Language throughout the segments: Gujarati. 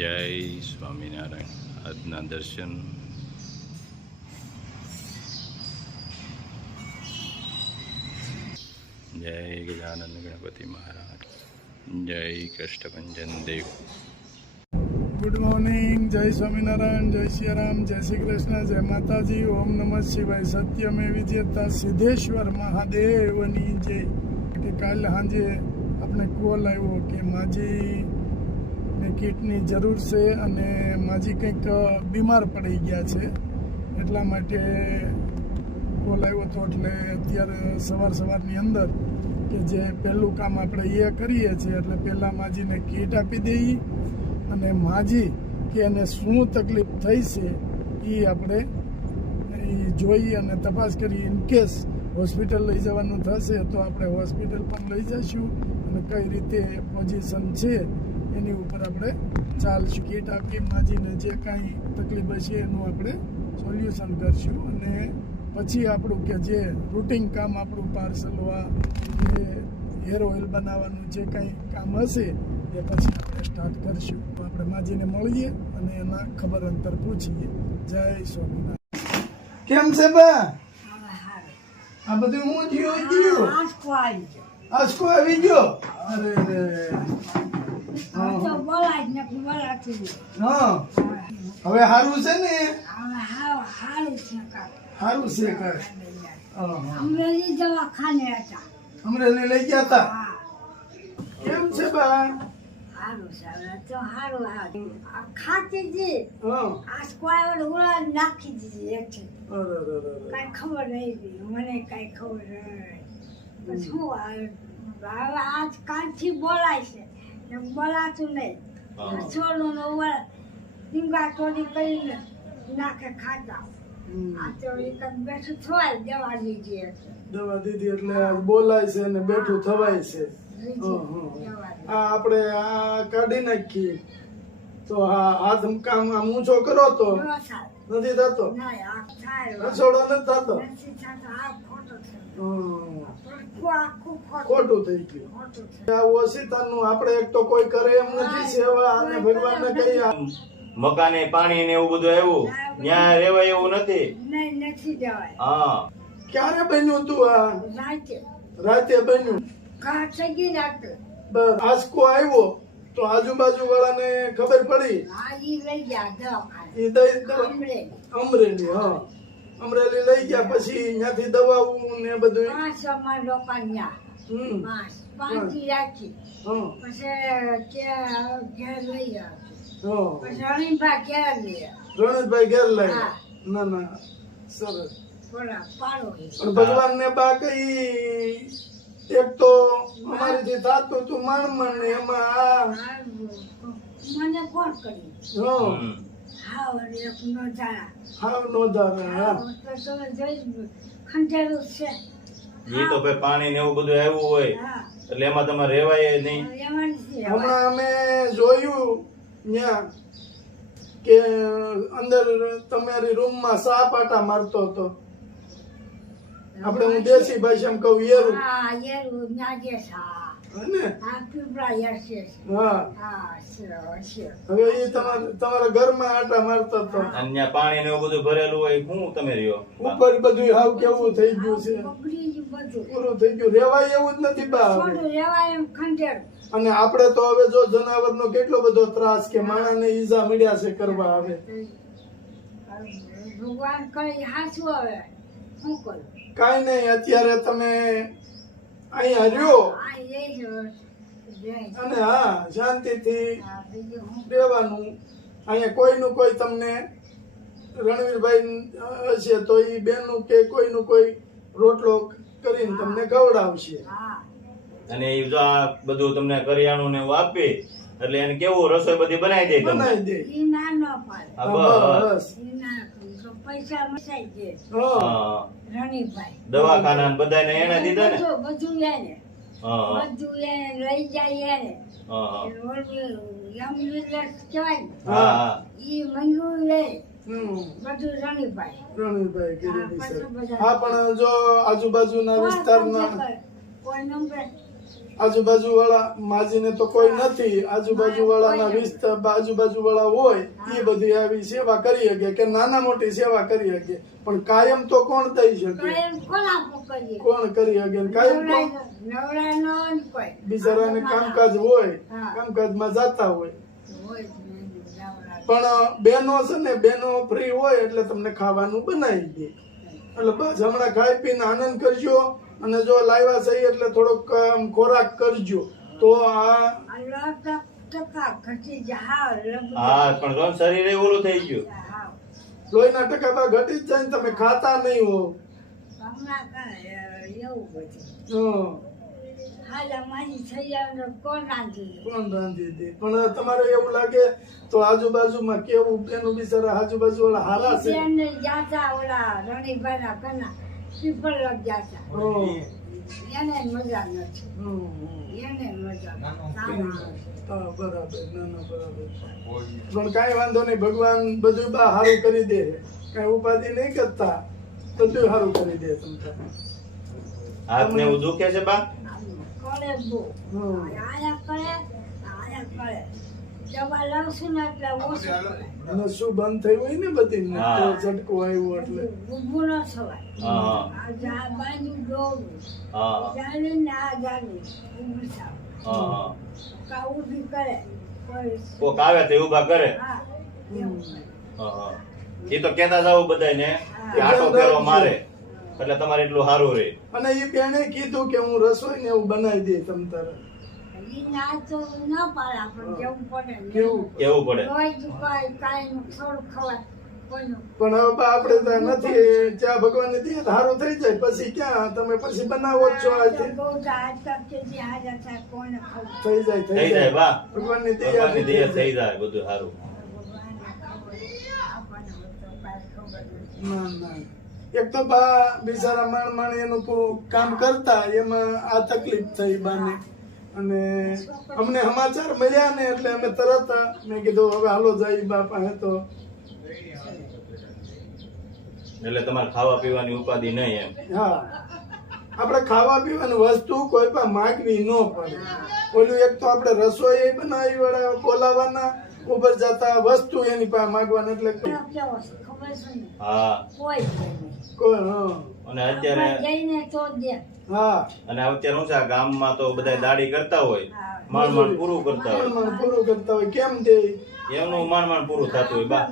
જય સ્વામિનારાયણ. આજના દર્શન જય ગજાનંદ ગણપતિ મહારાજ, જય કષ્ટભંજન દેવ. ગુડ મોર્નિંગ, જય સ્વામિનારાયણ, જય સિયારામ, જય શ્રી કૃષ્ણ, જય માતાજી, ઓમ નમઃ શિવાય. સત્યમે વિજેતા સિદ્ધેશ્વર મહાદેવની જય. કે કાલે સાંજે આપણે કોલ આવ્યો કે માજીને કીટની જરૂર છે અને માજી કંઈક બીમાર પડી ગયા છે, એટલા માટે કોલ આવ્યો હતો. એટલે અત્યારે સવારની અંદર કે જે પહેલું કામ આપણે એ કરીએ છીએ, એટલે પહેલાં માજીને કીટ આપી દઈએ અને માજી કે એને શું તકલીફ થઈ છે એ આપણે જોઈ અને તપાસ કરી. ઇન કેસ હોસ્પિટલ લઈ જવાનું થશે તો આપણે હોસ્પિટલ પણ લઈ જઈશું અને કઈ રીતે પોઝિશન છે એની ઉપર આપણે ચાલશું. કીટ આપી માજીને જે કાંઈ તકલીફ હશે એનું આપણે સોલ્યુશન કરશું અને પછી આપણું કે જે રૂટિન કામ આપણું પાર્સલવા કે હેર ઓઇલ બનાવવાનું જે કાંઈ કામ હશે એ પછી આપણે સ્ટાર્ટ કરશું. આપણે માજીને મળીએ અને એના ખબર અંતર પૂછીએ. જય સ્વામિનારાયણ. કેમ છે બા? આ બધું હું થયું? આંસકો આવી ગયો. અરે હા, હવે સારું છે ને? સારું છે કાંઈ? અમરેલી દવાખાને હતા. અમરેલી લઈ ગયા હતા. કેમ છે બા? સારું તો સારું ખાતી હતી. આ સ્ક્વાયર ઉડા નાખી દીધી એકથી. કઈ ખબર નહીં મને, કઈ ખબર નહીં. શું આજ કાલથી બોલાય છે, બોલાતું નહીં. છોડું ટીંગા ચોરી કરીને નાખે ખાતા. આ તો એક બેઠું થવાય દવા લીધી એટલે બોલાય છે ને બેઠું થવાય છે. આ આપણે આ કાઢી નાખીએ તો હાથ કામ ઊંચો કરો તો નથી થતો, રસોડો નથી થતો, ખોટું થઈ ગયું. ઓશિતાનું આપણે એક તો કોઈ કરે એમ નથી સેવા, અને ભગવાનને કહીએ મકાને પાણી ને એવું બધું આવ્યું, ત્યાં રેવાય એવું નથી. હા, ક્યારે બન્યું તું? આ રાતે બન્યું. આંસકો આવ્યો તો આજુબાજુ વાળાને ખબર પડી. અમરેલી, હા, અમરેલી લઈ ગયા. પછી ત્યાંથી દવાઓ ને બધું રણજીતભાઈ ઘેર લઈ. ના ના, સરસ. ભગવાન ને બા કઈ એક તો અમારીથી થતું તું માણ ને એમાં મને કોણ કર્યું? હાવ નો ધારા. ખંડેલું છે. ઈ તો ભાઈ પાણી ને એવું બધું આવ્યું હોય એટલે એમાં તમારે રેવાય નહીં. હમણાં અમે જોયું ત્યાં કે અંદર તમારી રૂમમાં સાપ આટા મારતો હતો. આપણે હું દેશી ભાષામાં કહું યેરું. હવે એ તમારા ઘરમાં આટા મારતો હતો. અને પાણી ને એવું બધું ભરેલું હોય, શું તમે રહ્યો ઉપર બધું હાવ કેવું થઈ ગયું છે, પૂરું થઈ ગયું. રેવાય એવું જ નથી બા. અને આપણે તો હવે જો જનાવર નો કેટલો બધો ત્રાસ કે માણસને ઈજા મળ્યા છે કરવા. આવે ભગવાન કઈ હાસું આવે શું કરું? કઈ નહીં, અત્યારે તમે અહીંયા રહ્યો અને હા શાંતિથી રહેવાનું. અહીંયા કોઈનું કોઈ તમને રણવીરભાઈ હશે તો એ બેનું કે કોઈનું કોઈ રોટલો કરીને તમને ખવડાવશે. અને એ જો આ બધું તમને કરિયાણું ને એવું આપી એટલે એને કેવું રસોઈ બધી બનાવી દે. બનાવી દે. પૈસા મસાઈ દે. દવાખાના બધાને એને દીધા ને બધું લઈ જાય એને. ઈ મંજૂર લે બધું રણવીરભાઈ. હા, પણ જો આજુબાજુના વિસ્તારના કોઈ નંબર આજુબાજુ વાળા માજીને તો કોઈ નથી, આજુબાજુ વાળાના વિસ્તાર આજુબાજુ વાળા હોય એ બધી આવી સેવા કરી શકે કે નાના મોટી સેવા કરી શકે, પણ કાયમ તો કોણ દઈ શકે? કોણ કરી શકે? કાયમ કોણ? બિચારાને કામકાજ હોય, કામકાજમાં જતા હોય. પણ બેનો છે ને, બેનો ફ્રી હોય એટલે તમને ખાવાનું બનાવી દે. એટલે બસ હમણાં ખાઈ પીને આનંદ કરજો, અને જો લાવ્યા છે એટલે થોડોક ખોરાક કરજો તો આ હા પણ જો શરીરે ઓલું થઈ ગયું, લોહીના ટકા તો ઘટી જ જાય ને તમે ખાતા નહીં હો. કોણ રાંધી દે? પણ તમારે એવું લાગે તો આજુબાજુમાં કેવું એનું બિચારા આજુબાજુ વાળા હારા છે. બરાબર, પણ કઈ વાંધો નહીં, ભગવાન બધું સારું કરી દે, કઈ ઉપાધિ નહીં કરતા, બધું સારું કરી દે. હાથ ને એવું દુખે છે બા? નસું બંધ થયું હોય ને બધી, ઝટકો આવ્યો એટલે કોક આવે તો ઉભા કરે. એ તો કેતા જાવ બધાને કે આટો ફેરો મારે એટલે તમારે એટલું સારું રહે. અને એ બેને કીધું કે હું રસોઈ ને એવું બનાવી દે તમ તારે. કેવું પડે? પણ હવે બા આપણે ત્યાં નથી, જ્યાં ભગવાન ની દે સારું થઈ જાય પછી ક્યાં તમે પછી બનાવો જ છો. થઈ જાય બા, ભગવાન ની દયા થઈ જાય બધું સારું. ના ના, એક તો બા બિચારા માણ એનું કામ કરતા, એમાં આ તકલીફ થઈ બાને, અને અમને સમાચાર મળ્યા ને એટલે અમે તરત મેં કીધું હવે હાલો જાય બા પાસે. તો એટલે તમારે ખાવા પીવાની ઉપાધિ નહીં એમ? હા, આપણે ખાવા પીવાની વસ્તુ કોઈ પણ માગવી ન પડે. ઓલું એક તો આપણે રસોઈ બનાવી વાળા બોલાવાના, ઉપર જતા વસ્તુ એની પાસે માગવાના, એટલે હા. અને અત્યારે હા, અને અત્યારે શું છે ગામમાં તો બધા દાડી કરતા હોય, માંડ પૂરું કરતા હોય. પૂરું કરતા હોય કેમ દે? એમનું માંડ પૂરું થતું હોય બા.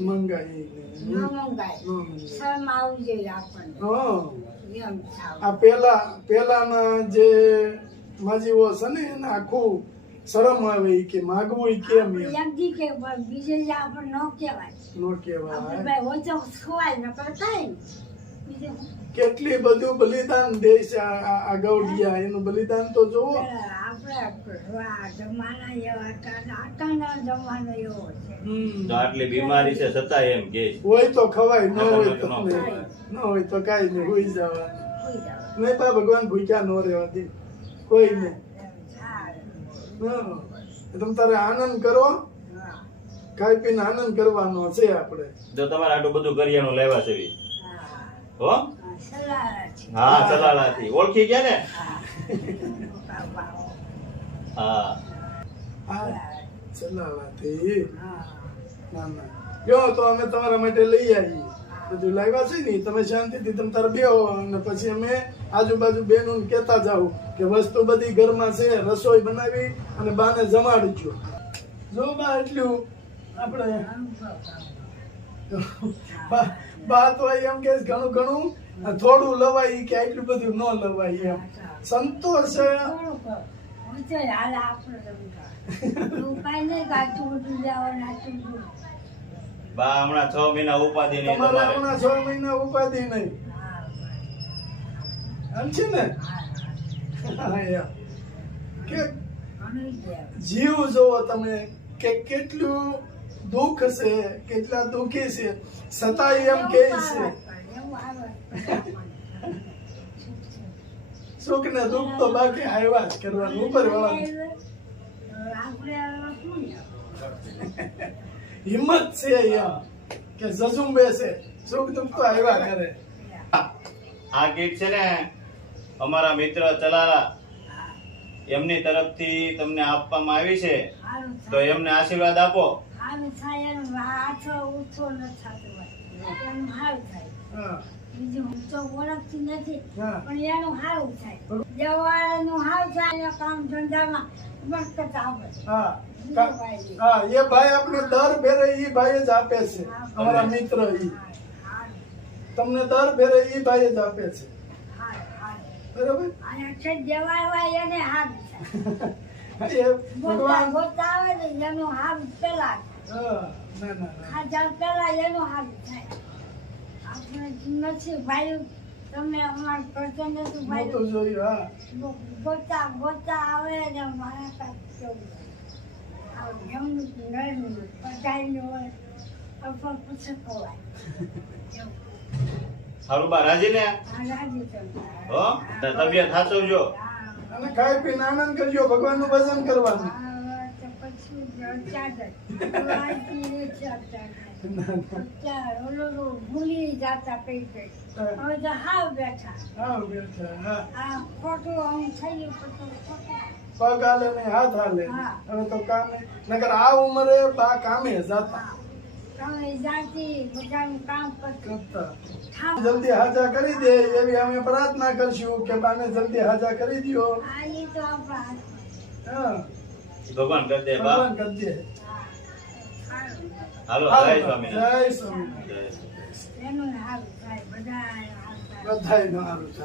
મંગાઈ આ પેલાના જે માજીઓ છે ને એને આખું શરમ આવે કે માગવું કેમ નો કેવાય. કેટલી બધું બલિદાન દે છે આ ગૌડિયા, એનું બલિદાન તો જોવો. તો આટલી બીમારી છે છતાં એમ કે હોય તો ખવાય, ન હોય તો ન હોય તો કઈ નહીં, હોઈ જવા નહીં. બા ભગવાન ભૂખ્યા ન રહેવા દે કોઈ ને. તમે તારે આનંદ કરો, ખાઈ પીને આનંદ કરવાનો છે આપણે. જો તમારે આટલું બધું કરિયાણું લેવા છે હો? હા, સલાલા થી ઓળખી ગયા ને? હા, ચલાવાથી ના ના ગયો તો અમે તમારા માટે લઈ આવીએ. બધું લાવ્યા છે ને, તમે શાંતિથી તમે તારે બેહો, અને પછી અમે આજુબાજુ બેનું કેતા જાવ કે વસ્તુ બધી ઘરમાં છે, રસોઈ બનાવી અને બાને જમાડજો. જો બા એટલું આપણે બા તો એમ કે ઘણું ઘણું થોડું લવાય કે એટલું બધું ન લવાય એમ. સંતોષ બા હમણાં 6 મહિના ઉપાધિ નહીં. તમારે હમણાં 6 મહિના ઉપાધિ નહીં એમ છે ને? કે જીવ જોવો તમે કે કેટલું દુઃખ છે, કેટલા દુઃખી છે, છતાંય એમ કે છે સુખ ને દુઃખ તો બાકી આવ્યા જ કરવાનું ઉપર વાળા. હિંમત છે એમ કે જજુંબે છે, સુખ દુઃખ તો આવ્યા કરે. આ ગીત છે ને અમારા મિત્ર ચલાલા એમની તરફથી તમને આપવામાં આવી છે હારું તો થાય એમને આશીર્વાદ આપો. હારું થાય એનું હાથો ઊંચો ન થતો હોય એનું હારું થાય હા બીજું હું તો ઓળખતી નથી હા. પણ એનું હારું થાય દેવાળાનું હારું થાય એના કામ ધંધામાં બરકત આવે હા બીજું કા- કાંઈ નહીં. હા એ ભાઈ આપણે દર ફેરે ઈ ભાઈ જ આપે છે અમારા મિત્ર ઈ હારું તમને દર ફેરે ઈ ભાઈ જ આપે છે હારું હારું બરોબર અને છે દેવાળા એને હારું થાય એ ગોતા ભગવાન ગોતા આવે ને એનું હારું પેલા હા ના ના ના ખાજા પેલા એનું હારું થાય આપણે નથી ભાઈ તમે અમાર કરતા નથી ભાઈ મોટું જોયું હા ગોતા ગોતા આવે ને મારા કાંઈ કેવું એમનું નરમ બધાયનું હોય અલ્પા પૂછે ખવાય સારું બા રાજી ને? આ રાજી તમે હો તબિયત સાચવજો. અને ખાઈ પીને આનંદ કરજો ભગવાનનું ભજન કરવાનું ભૂલી જતા કઈ કઈ હવે તો હાવ બેઠા હા બેઠા હા આ ખોટું આમ થઈ ગયું પછી પગ હાલે ને હાથ હાલે હા. હવે તો કામે નકર આ ઉંમરે બા કામે જતા તમે જાતી બધાનું કામ કરતા કરતા જલ્દી હાજા કરી દે એવી અમે પ્રાર્થના કરશું કે બાને જલ્દી હાજા કરી દ્યો આ એ તો આપણા હાથમાં. હા ભગવાન કરી દે બા. ભગવાન કરજે હાલો જય જય સ્વામિનારાયણ. સ્વામિનારાયણ એનું હારું થાય બધા હારું થાય બધાયનું હારું છે